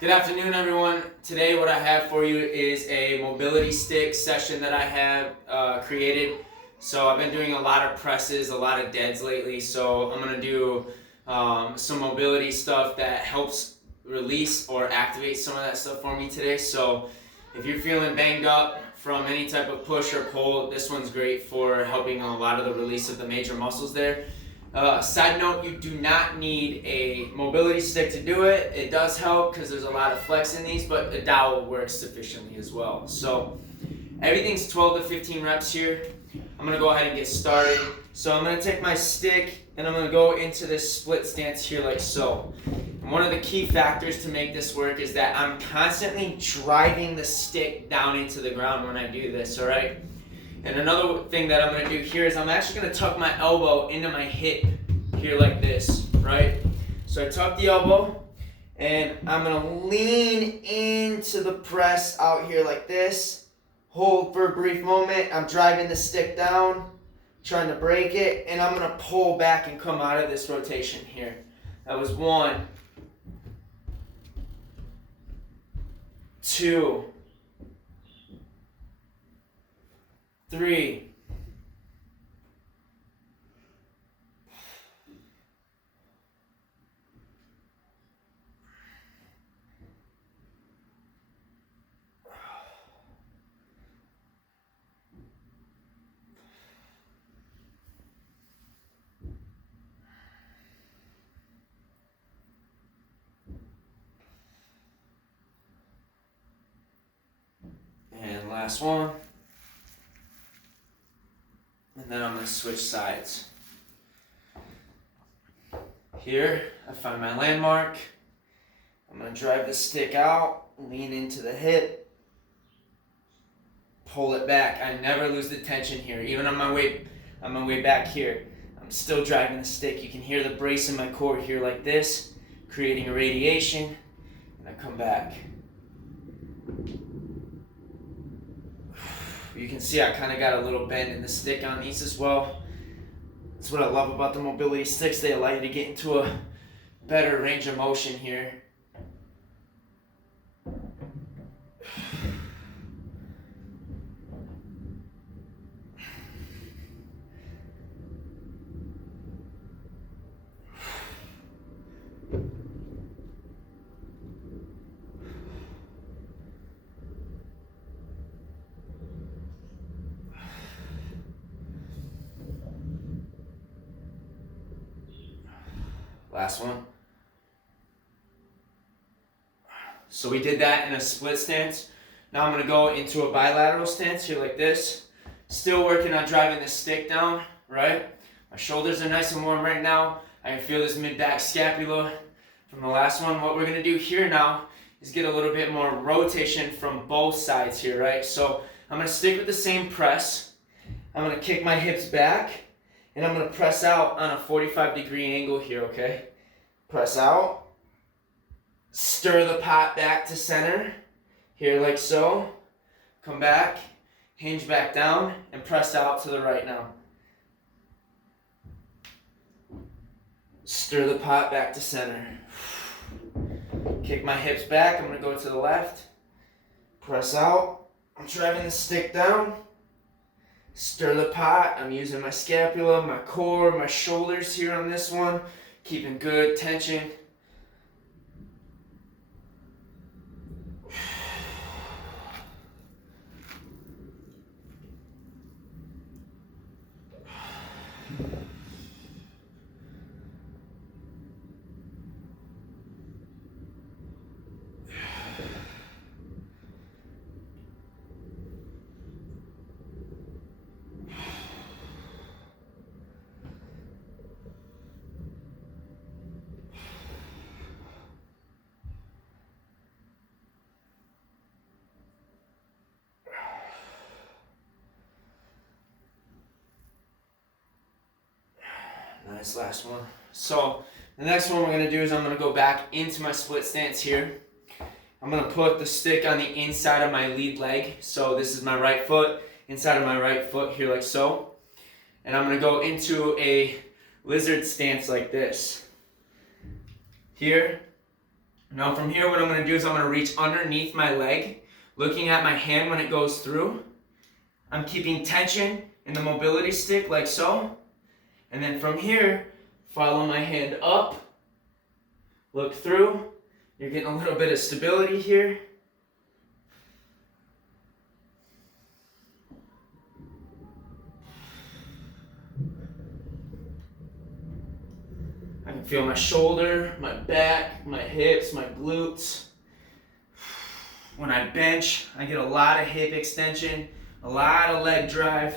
Good afternoon, everyone. Today what I have for you is a mobility stick session that I have created. So I've been doing a lot of presses, a lot of deads lately, so I'm going to do some mobility stuff that helps release or activate some of that stuff for me today. So if you're feeling banged up from any type of push or pull, this one's great for helping a lot of the release of the major muscles there. Side note, you do not need a mobility stick to do it. It does help because there's a lot of flex in these, but a dowel works sufficiently as well. So everything's 12 to 15 reps here. I'm going to go ahead and get started. So I'm going to take my stick and I'm going to go into this split stance here like so. And one of the key factors to make this work is that I'm constantly driving the stick down into the ground when I do this, all right? And another thing that I'm going to do here is I'm actually going to tuck my elbow into my hip here like this, right? So I tuck the elbow and I'm going to lean into the press out here like this. Hold for a brief moment. I'm driving the stick down, trying to break it, and I'm going to pull back and come out of this rotation here. That was 1, 2, 3, and last one. And then I'm going to switch sides. Here, I find my landmark. I'm going to drive the stick out, lean into the hip, pull it back. I never lose the tension here. Even on my way back here, I'm still driving the stick. You can hear the brace in my core here like this, creating a radiation, and I come back. You can see I kind of got a little bend in the stick on these as well. That's what I love about the mobility sticks. They allow you to get into a better range of motion here. Last one. So we did that in a split stance. Now I'm going to go into a bilateral stance here like this. Still working on driving the stick down, right? My shoulders are nice and warm right now. I can feel this mid-back scapula from the last one. What we're going to do here now is get a little bit more rotation from both sides here, right? So I'm going to stick with the same press. I'm going to kick my hips back. And I'm going to press out on a 45-degree angle here, okay? Press out. Stir the pot back to center. Here like so. Come back. Hinge back down. And press out to the right now. Stir the pot back to center. Kick my hips back. I'm going to go to the left. Press out. I'm driving the stick down. Stir the pot. I'm using my scapula, my core, my shoulders here on this one. Keeping good tension. Nice, last one. So the next one we're going to do is I'm going to go back into my split stance here. I'm going to put the stick on the inside of my lead leg. So this is my right foot, inside of my right foot here like so. And I'm going to go into a lizard stance like this. Here, Now from here, what I'm going to do is I'm going to reach underneath my leg, looking at my hand when it goes through. I'm keeping tension in the mobility stick like so. And then from here, follow my hand up, look through. You're getting a little bit of stability here. I can feel my shoulder, my back, my hips, my glutes. When I bench, I get a lot of hip extension, a lot of leg drive,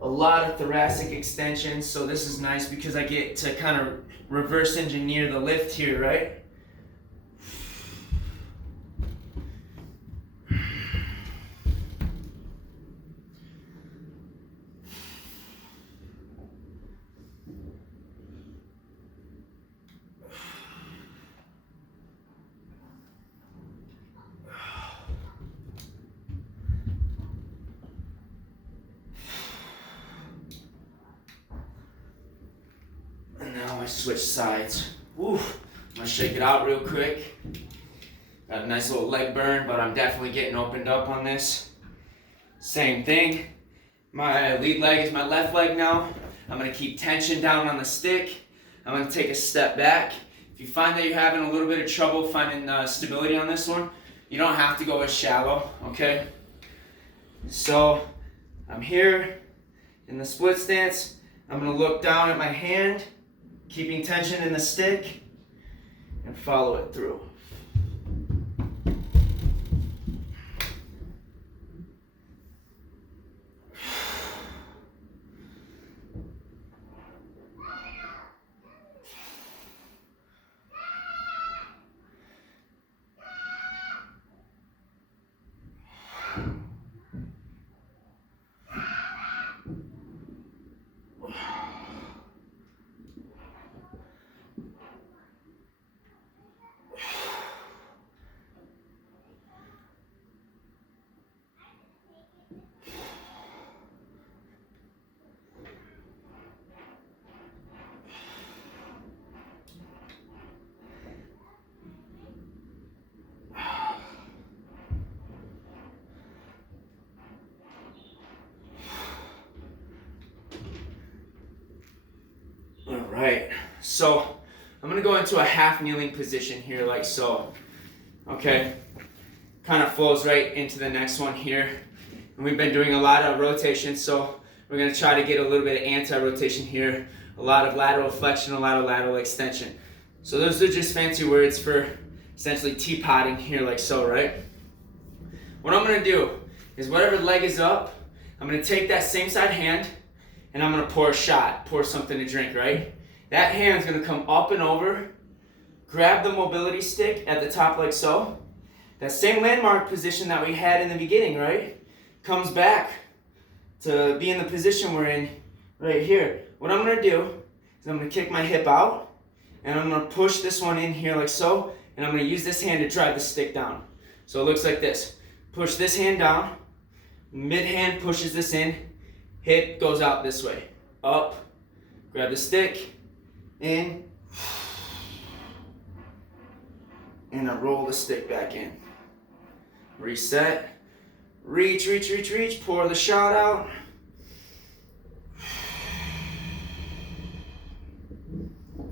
a lot of thoracic extension. So this is nice because I get to kind of reverse engineer the lift here, right? Now I switch sides. Woo. I'm gonna shake it out real quick. Got a nice little leg burn, but I'm definitely getting opened up on this. Same thing. My lead leg is my left leg now. I'm gonna keep tension down on the stick. I'm gonna take a step back. If you find that you're having a little bit of trouble finding stability on this one, you don't have to go as shallow, okay? So I'm here in the split stance. I'm gonna look down at my hand, keeping tension in the stick, and follow it through. Alright, so I'm going to go into a half kneeling position here like so. Okay, kind of flows right into the next one here. And we've been doing a lot of rotation, so we're going to try to get a little bit of anti-rotation here. A lot of lateral flexion, a lot of lateral extension. So those are just fancy words for essentially teapotting here like so, right? What I'm going to do is whatever leg is up, I'm going to take that same side hand and I'm going to pour a shot, pour something to drink, right? That hand's going to come up and over, grab the mobility stick at the top like so. That same landmark position that we had in the beginning, right? Comes back to be in the position we're in right here. What I'm going to do is I'm going to kick my hip out and I'm going to push this one in here like so, and I'm going to use this hand to drive the stick down. So it looks like this. Push this hand down, mid hand pushes this in, hip goes out this way. Up, grab the stick, in, and I roll the stick back in. Reset, reach, reach, reach, reach, pour the shot out.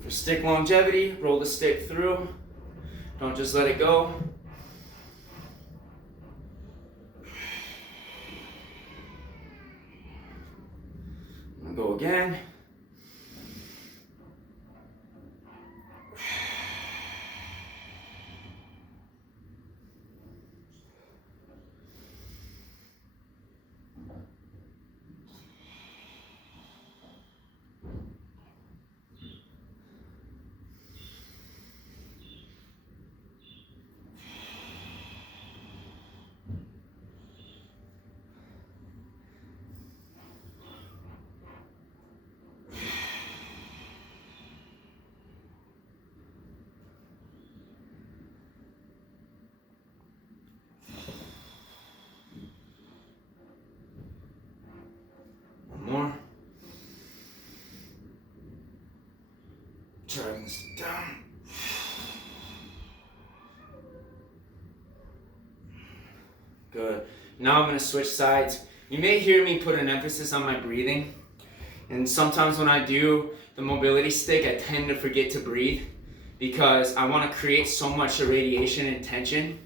For stick longevity, roll the stick through. Don't just let it go. I'm gonna go again. More. Drag this down. Good. Now I'm going to switch sides. You may hear me put an emphasis on my breathing. And sometimes when I do the mobility stick, I tend to forget to breathe because I want to create so much irradiation and tension.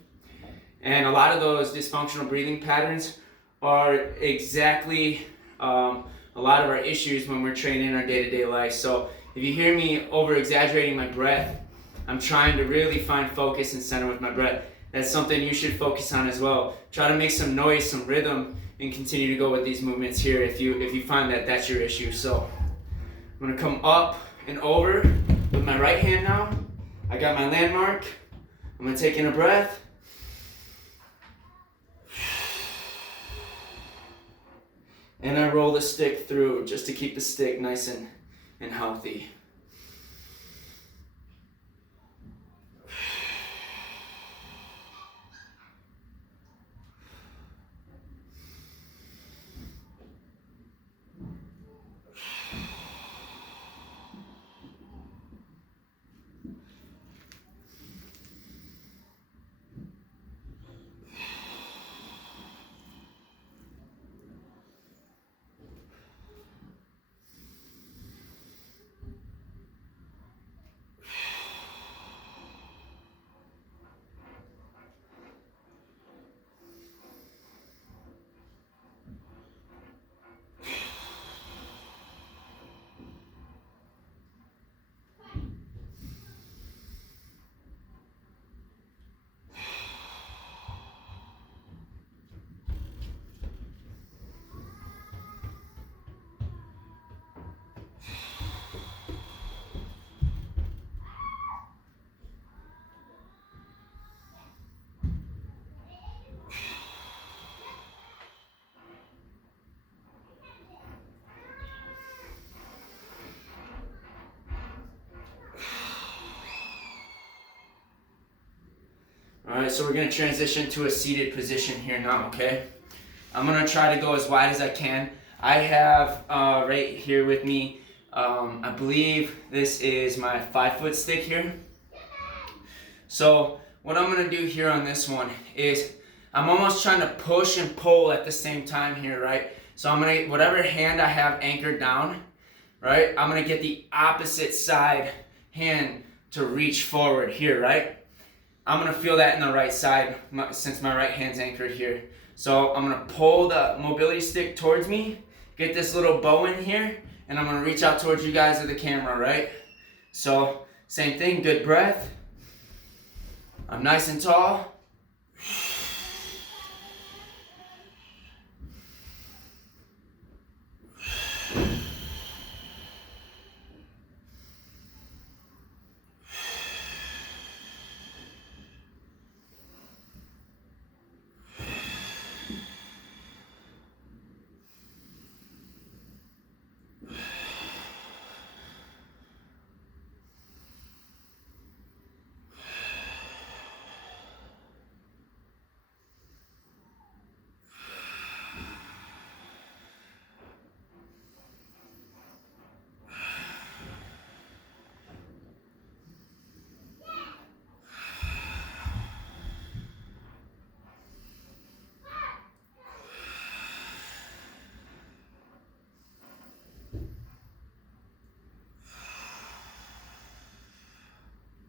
And a lot of those dysfunctional breathing patterns are exactly a lot of our issues when we're training in our day-to-day life. So if you hear me over-exaggerating my breath, I'm trying to really find focus and center with my breath. That's something you should focus on as well. Try to make some noise, some rhythm, and continue to go with these movements here if you find that that's your issue. So I'm gonna come up and over with my right hand now. I got my landmark. I'm gonna take in a breath. And I roll the stick through just to keep the stick nice and healthy. Alright, so we're going to transition to a seated position here now, okay? I'm going to try to go as wide as I can. I have right here with me, I believe this is my 5-foot stick here. So what I'm going to do here on this one is I'm almost trying to push and pull at the same time here, right? So I'm going to, whatever hand I have anchored down, right? I'm going to get the opposite side hand to reach forward here, right? I'm going to feel that in the right side since my right hand's anchored here. So I'm going to pull the mobility stick towards me, get this little bow in here, and I'm going to reach out towards you guys with the camera, right? So same thing, good breath. I'm nice and tall.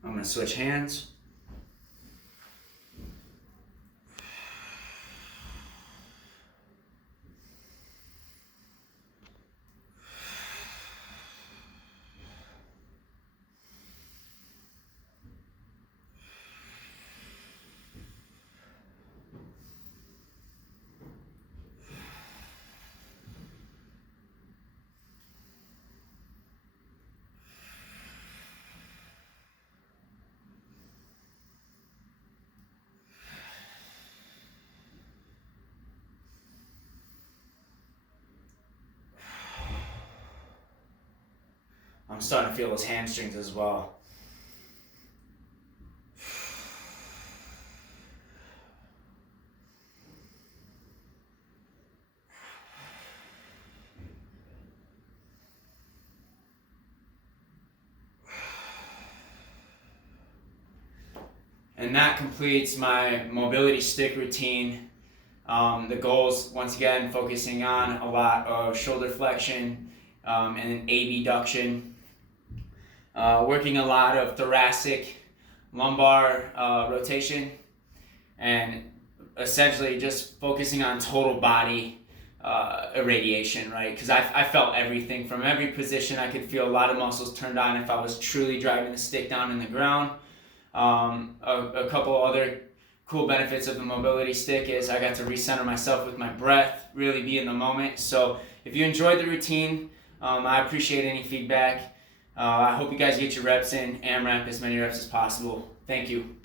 I'm going to switch hands. I'm starting to feel those hamstrings as well. And that completes my mobility stick routine. The goals, once again, focusing on a lot of shoulder flexion and abduction, working a lot of thoracic, lumbar rotation, and essentially just focusing on total body irradiation, right? Because I felt everything from every position. I could feel a lot of muscles turned on if I was truly driving the stick down in the ground. A couple other cool benefits of the mobility stick is I got to recenter myself with my breath, really be in the moment. So if you enjoyed the routine, I appreciate any feedback. I hope you guys get your reps in, AMRAP as many reps as possible. Thank you.